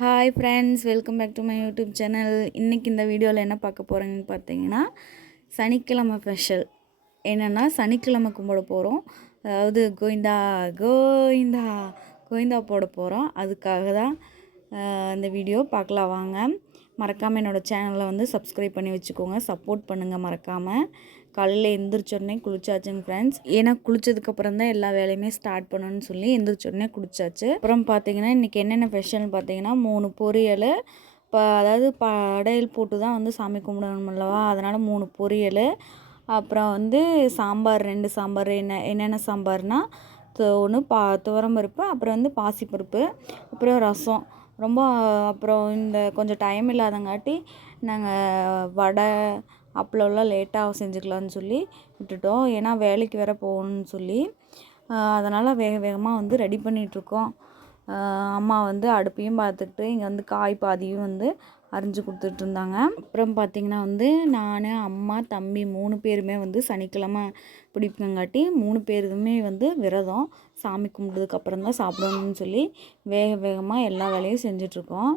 Hi friends welcome back to my YouTube channel இன்றைக்கி இந்த வீடியோவில் என்ன பார்க்க போகிறேங்கன்னு பார்த்தீங்கன்னா சனிக்கிழமை ஸ்பெஷல் என்னென்னா சனிக்கிழமை கும்பிட போகிறோம் அதாவது கோவிந்தா கோவிந்தா கோவிந்தா போட போகிறோம் அதுக்காக தான் இந்த வீடியோ பார்க்கலாம் வாங்க. மறக்காமல் என்னோடய சேனலை வந்து சப்ஸ்கிரைப் பண்ணி வச்சுக்கோங்க. சப்போர்ட் பண்ணுங்கள் மறக்காமல் காலையில் எந்திரிச்சோடனே குளிச்சாச்சுங்க ஃப்ரெண்ட்ஸ் ஏன்னா குளிச்சதுக்கப்புறம் தான் எல்லா வேலையுமே ஸ்டார்ட் பண்ணணும்னு சொல்லி எந்திரிச்சோடனே குளிச்சாச்சு. அப்புறம் பார்த்தீங்கன்னா இன்றைக்கி என்னென்ன ஸ்பெஷல்னு பார்த்தீங்கன்னா மூணு பொரியல். இப்போ அதாவது படையல் போட்டு தான் வந்து சாமி கும்பிடணும் அல்லவா? அதனால் மூணு பொரியல். அப்புறம் வந்து சாம்பார் ரெண்டு சாம்பார் என்ன என்னென்ன சாம்பார்னால் ஒன்று பா துவரம்பருப்பு அப்புறம் வந்து பாசிப்பருப்பு அப்புறம் ரசம். ரொம்ப அப்புறம் இந்த கொஞ்சம் டைம் இல்லாதங்காட்டி நாங்கள் வடை அப்பளம்லாம் லேட்டாக செஞ்சுக்கலான்னு சொல்லி விட்டுட்டோம். ஏன்னா வேலைக்கு வேறு போகணும்னு சொல்லி. அதனால் வேக வேகமாக வந்து ரெடி பண்ணிகிட்ருக்கோம். அம்மா வந்து அடுப்பையும் பார்த்துக்கிட்டு இங்கே வந்து காய் பாதியும் வந்து அரிஞ்சு கொடுத்துட்டு இருந்தாங்க அப்புறம் பார்த்திங்கன்னா வந்து நான் அம்மா தம்பி மூணு பேருமே வந்து சனிக்கிழமை பிடிப்பங்காட்டி மூணு பேருமே வந்து விரதம் சாமி கும்பிட்டதுக்கு அப்புறம் தான் சாப்பிடணும்னு சொல்லி வேக வேகமாக எல்லா வேலையும் செஞ்சிட்ருக்கோம்.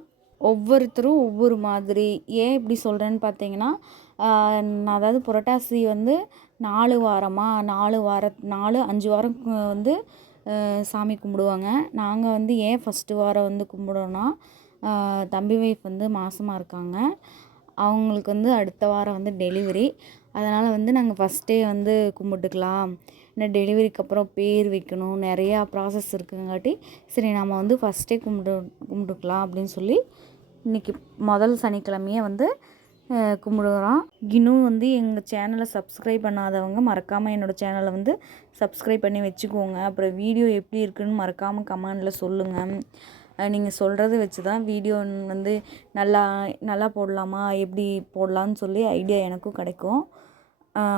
ஒவ்வொருத்தரும் ஒவ்வொரு மாதிரி. ஏன் இப்படி சொல்கிறேன்னு பார்த்தீங்கன்னா நான் அதாவது புரட்டாசி வந்து நாலு வாரமாக நாலு வார நாலு அஞ்சு வாரம் வந்து சாமி கும்பிடுவாங்க. நாங்கள் வந்து ஏன் ஃபஸ்ட்டு வாரம் வந்து கும்பிடுறோன்னா தம்பி ஒய்ஃப் வந்து மாசமாக இருக்காங்க. அவங்களுக்கு வந்து அடுத்த வாரம் வந்து டெலிவரி அதனால் வந்து நாங்கள் ஃபஸ்ட்டே வந்து கும்பிட்டுக்கலாம். ஏன்னா டெலிவரிக்கு அப்புறம் பேர் வைக்கணும். நிறையா ப்ராசஸ் இருக்குங்காட்டி சரி நம்ம வந்து ஃபஸ்ட்டே கும்பிட்டு கும்பிட்டுக்கலாம் அப்படின்னு சொல்லி இன்றைக்கி முதல் சனிக்கிழமையே வந்து கும்பிடுறோம். இன்னும் வந்து எங்கள் சேனலை சப்ஸ்கிரைப் பண்ணாதவங்க மறக்காமல் என்னோடய சேனலை வந்து சப்ஸ்கிரைப் பண்ணி வச்சுக்கோங்க. அப்புறம் வீடியோ எப்படி இருக்குன்னு மறக்காமல் கமெண்டில் சொல்லுங்கள் நீங்கள் சொல்கிறத வச்சு தான் வீடியோ வந்து நல்லா நல்லா போடலாமா? எப்படி போடலான்னு சொல்லி ஐடியா எனக்கும் கிடைக்கும்.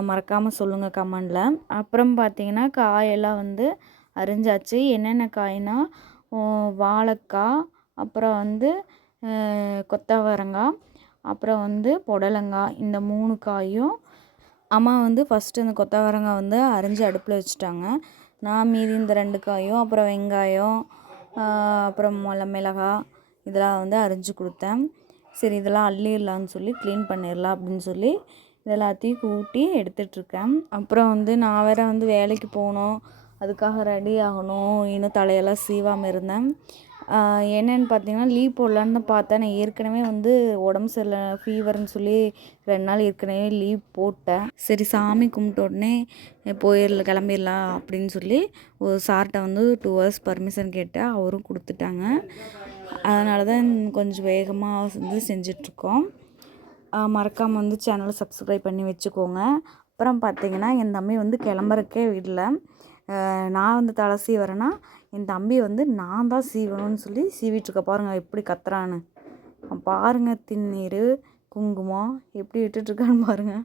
மறக்காமல் சொல்லுங்கள் கமெண்டில் அப்புறம் பார்த்தீங்கன்னா காயெல்லாம் வந்து அரிஞ்சாச்சு. என்னென்ன காய்னா வாழைக்காய் அப்புறம் வந்து கொத்தவரங்காய் அப்புறம் வந்து புடலங்காய் இந்த மூணு காயும் அம்மா வந்து ஃபஸ்ட்டு இந்த கொத்தவரங்காய் வந்து அரிஞ்சு அடுப்பில் வச்சுட்டாங்க. நான் மீதி இந்த ரெண்டு காயும் அப்புறம் வெங்காயம் அப்புறம் மொள மிளகாய் இதெல்லாம் வந்து அரிஞ்சு கொடுத்தேன். சரி இதெல்லாம் அள்ளிடலான்னு சொல்லி க்ளீன் பண்ணிடலாம் அப்படின்னு சொல்லி இதெல்லாத்தையும் கூட்டி எடுத்துகிட்ருக்கேன் அப்புறம் வந்து நான் வேறு வந்து வேலைக்கு போகணும். அதுக்காக ரெடி ஆகணும். இன்னும் தலையெல்லாம் சீவாமல் இருந்தேன். என்னன்னு பார்த்தீங்கன்னா லீவ் போடலான்னு தான் பார்த்தேன். நான் ஏற்கனவே வந்து உடம்பு சரியில்லை ஃபீவர்னு சொல்லி ரெண்டு நாள் ஏற்கனவே லீவ் போட்டேன். சரி சாமி கும்பிட்ட உடனே போயிடல கிளம்பிடலாம் அப்படின்னு சொல்லி ஒரு சார்கிட்ட வந்து டூ ஹவர்ஸ் பர்மிஷன் கேட்டேன். அவரும் கொடுத்துட்டாங்க. அதனால தான் கொஞ்சம் வேகமாக வந்து செஞ்சிட்ருக்கோம். மறக்காமல் வந்து சேனலை சப்ஸ்கிரைப் பண்ணி வச்சுக்கோங்க. அப்புறம் பார்த்தீங்கன்னா என் தம்பி வந்து கிளம்புறக்கே இல்லை நான் வந்து தலை சீவரேன்னா என் தம்பி வந்து நான் தான் சீவணும்னு சொல்லி சீவிட்டுருக்க. பாருங்கள் எப்படி கத்துறான்னு. பாருங்கள் திண்ணீர் குங்குமம் எப்படி விட்டுட்ருக்கான்னு பாருங்க.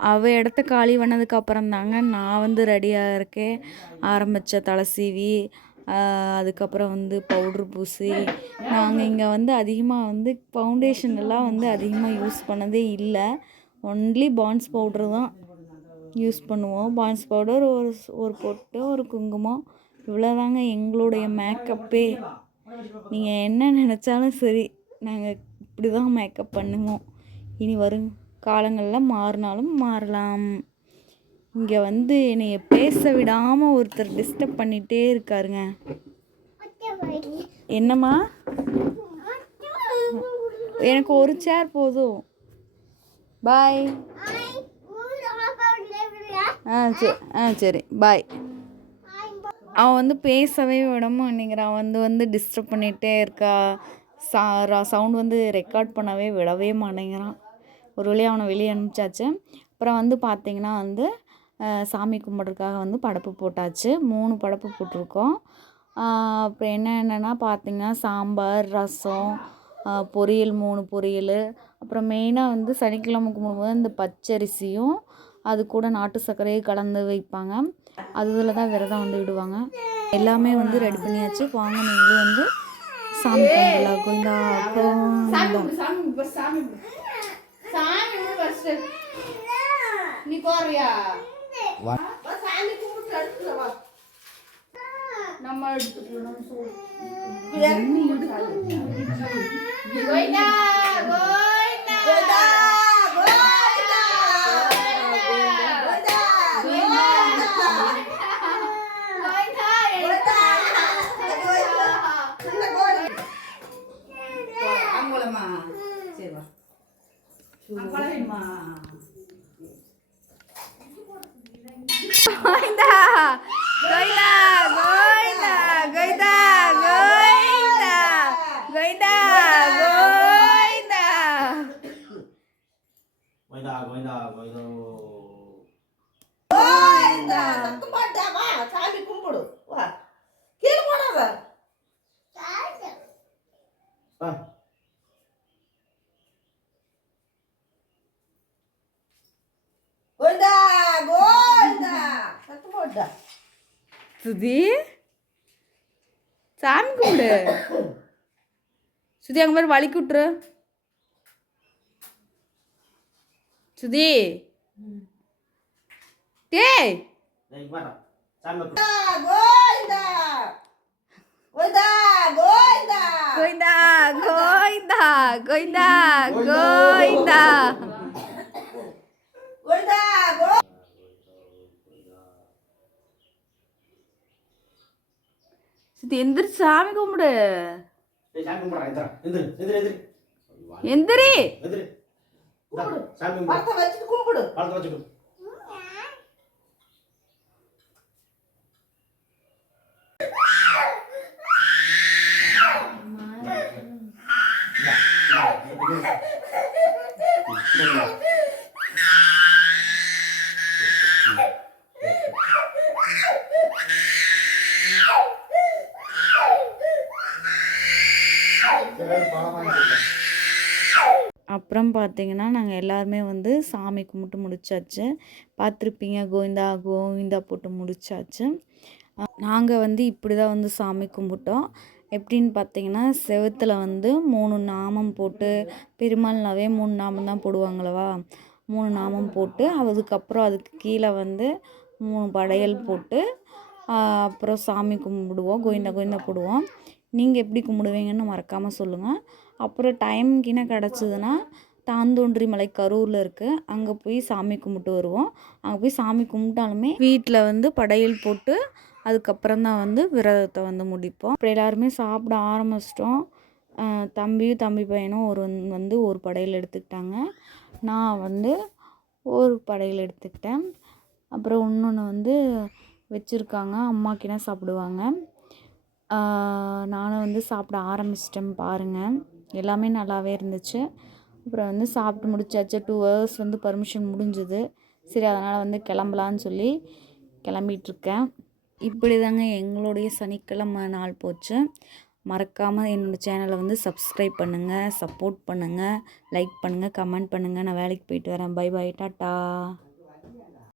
அவ இடத்த காலி பண்ணதுக்கு அப்புறம் தாங்க நான் வந்து ரெடியாக இருக்கேன். ஆரம்பித்த தலை சீவி அதுக்கப்புறம் வந்து பவுட்ரு பூசி நாங்கள் இங்கே வந்து அதிகமாக வந்து ஃபவுண்டேஷன் எல்லாம் வந்து அதிகமாக யூஸ் பண்ணதே இல்லை. ஒன்லி பான்ஸ் பவுட்ரு தான். யூஸ் பண்ணுவோம். பான்ஸ் பவுடர் ஒரு ஒரு பொட்டு ஒரு குங்குமம். இவ்வளோதாங்க எங்களுடைய மேக்கப்பே. நீங்கள் என்ன நினச்சாலும் சரி நாங்கள் இப்படி தான் மேக்கப் பண்ணுவோம். இனி வரும் காலங்களில் மாறினாலும் மாறலாம். இங்கே வந்து என்னைய பேச விடாமல் ஒருத்தர் டிஸ்டர்ப் பண்ணிகிட்டே இருக்காருங்க. என்னம்மா? எனக்கு ஒரு சேர் போதும். பாய் ஆ சரி ஆ சரி. பாய் அவன் வந்து பேசவே விட மாட்டேங்கிறான். வந்து வந்து டிஸ்டர்ப் பண்ணிகிட்டே இருக்கா. சா சவுண்ட் வந்து ரெக்கார்ட் பண்ணவே விடவே மாட்டேங்கிறான். ஒரு வழியாக அவனை வெளியே அனுப்பிச்சாச்சு. அப்புறம் வந்து பார்த்தீங்கன்னா வந்து சாமி கும்பிட்றதுக்காக வந்து படப்பு போட்டாச்சு. மூணு படப்பு போட்டிருக்கோம். அப்புறம் என்ன என்னென்னா பார்த்தீங்கன்னா சாம்பார் ரசம் பொரியல் மூணு பொரியல். அப்புறம் மெயினாக வந்து சனிக்கிழமை கும்பிடும்போது இந்த பச்சரிசியும் அது கூட நாட்டு சர்க்கரையும் கலந்து வைப்பாங்க. அதில் தான் விரதம் வந்து விடுவாங்க எல்லாமே வந்து ரெடி பண்ணியாச்சு. வாங்க நீங்களும் வந்து சாமி கோவிந்தா கோவிந்தா சாமி ஃபர்ஸ்ட் அங்குலமா கோவிந்தா கோவிந்தா கோவிந்தா கோவிந்தா கோவிந்தா கோவிந்தா கோவிந்தா கோயிந்தா கோயிந்தா கோயிந்தோ கோவிந்தா சத்து மாட்டா வா சாமி கும்பிடு வா கீழே போடாத ஆ கோவிந்தா கோவிந்தா சத்து போட்டா சுதி? சாமி கும்பிடு. சுதி அங்கே மாதிரி வலிக்கு விட்டுரு. சுதி. டேய். கோவிந்தா கோவிந்தா. கோவிந்தா கோயிந்தா கோயிந்தா கோயிந்தா கோயிந்தா கோவிந்தா. கோ சுதி எந்திரிச்சு சாமி கும்பிடு. எந்திரா. எந்திரு எந்திரு எந்திரு. எந்திரி. எந்திரு. கும்பிடு. வச்சுட்டு கும்பிடு பழத்தை வச்சுக்கோ இந்தா, இந்தா, இந்தா, இந்தா. சரி, பழம் வாங்கி கொடுத்தேன். அப்புறம் பார்த்தீங்கன்னா நாங்கள் எல்லாருமே வந்து சாமி கும்பிட்டு முடிச்சாச்சு. பார்த்துருப்பீங்க கோவிந்தா கோவிந்தா போட்டு முடிச்சாச்சு. நாங்கள் வந்து இப்படி தான் வந்து சாமி கும்பிட்டோம். எப்படின்னு பார்த்தீங்கன்னா செவுத்தில் வந்து மூணு நாமம் போட்டு பெருமாள்னாவே மூணு நாமம் தான் போடுவாங்களவா? மூணு நாமம் போட்டு அதுக்கப்புறம் அதுக்கு கீழே வந்து மூணு படையல் போட்டு அப்புறம் சாமி கும்பிடுவோம் கோவிந்தா கோவிந்தா போடுவோம். நீங்கள் எப்படி கும்பிடுவீங்கன்னு மறக்காமல் சொல்லுங்கள் அப்புறம் டைம் கிண கிடச்சிதுன்னா தாந்தோன்றி மலை கரூரில் இருக்குது அங்கே போய் சாமி கும்பிட்டு வருவோம். அங்கே போய் சாமி கும்பிட்டாலுமே வீட்டில் வந்து படையல் போட்டு அதுக்கப்புறம் தான் வந்து விரதத்தை வந்து முடிப்போம். அப்புறம் எல்லாருமே சாப்பிட ஆரம்பிச்சிட்டோம். தம்பியும் தம்பி பையனும் ஒரு வந்து- வந்து ஒரு படையல் எடுத்துக்கிட்டாங்க. நான் வந்து ஒரு படையல் எடுத்துக்கிட்டேன். அப்புறம் இன்னொன்று வந்து வச்சுருக்காங்க. அம்மாக்கினா சாப்பிடுவாங்க. நானும் வந்து சாப்பிட ஆரம்பிச்சிட்டேன் பாருங்கள் எல்லாமே நல்லாவே இருந்துச்சு. அப்புறம் வந்து சாப்பிட்டு முடிச்சாச்சு. டூ ஹவர்ஸ் வந்து பர்மிஷன் முடிஞ்சுது. சரி அதனால் வந்து கிளம்பலான்னு சொல்லி கிளம்பிகிட்ருக்கேன் இப்படி தாங்க எங்களுடைய சனிக்கிழமை நாள் போச்சு. மறக்காமல் என்னோடய சேனலை வந்து சப்ஸ்கிரைப் பண்ணுங்கள் சப்போர்ட் பண்ணுங்கள் லைக் பண்ணுங்கள் கமெண்ட் பண்ணுங்கள் நான் வேலைக்கு போயிட்டு வரேன். By by tata